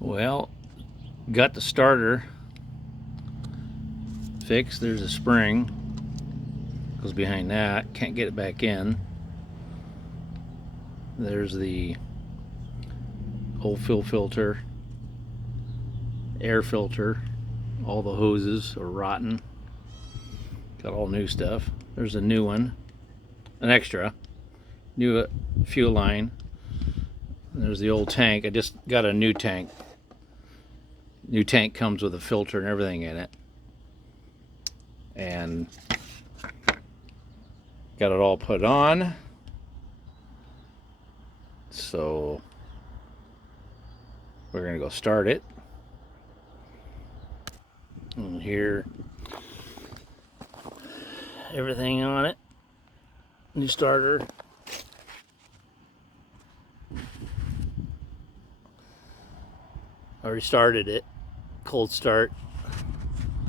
Well, got the starter fixed. There's a spring goes behind that. Can't get it back in. There's the old fuel filter, air filter. All the hoses are rotten. Got all new stuff. There's a new one, an extra new fuel line. And there's the old tank. I just got a new tank. New tank comes with a filter and everything in it. And got it all put on. So we're gonna go start it. And here, everything on it. New starter. Already started it. Cold start.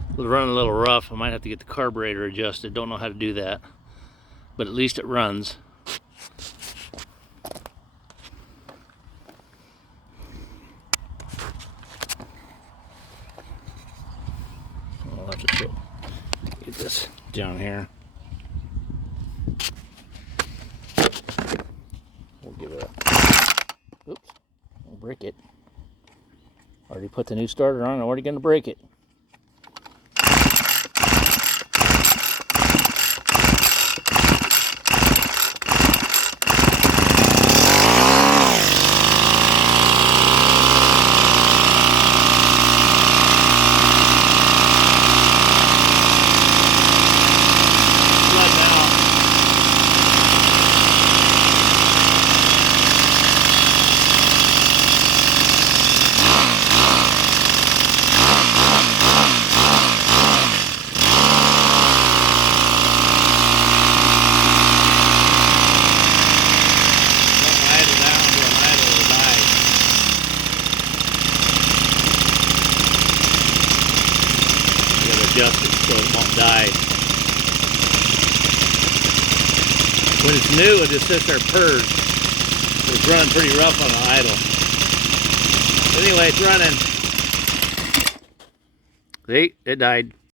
It's running a little rough. I might have to get the carburetor adjusted. Don't know how to do that. But at least it runs. I'll have to get this down here. We'll give it a... Oops. I'll break it. Already put the new starter on. I'm already going to break it. Adjust it so it won't die. When it's new, it just sits there purrs. It's running pretty rough on the idle. Anyway, it's running. See, it died.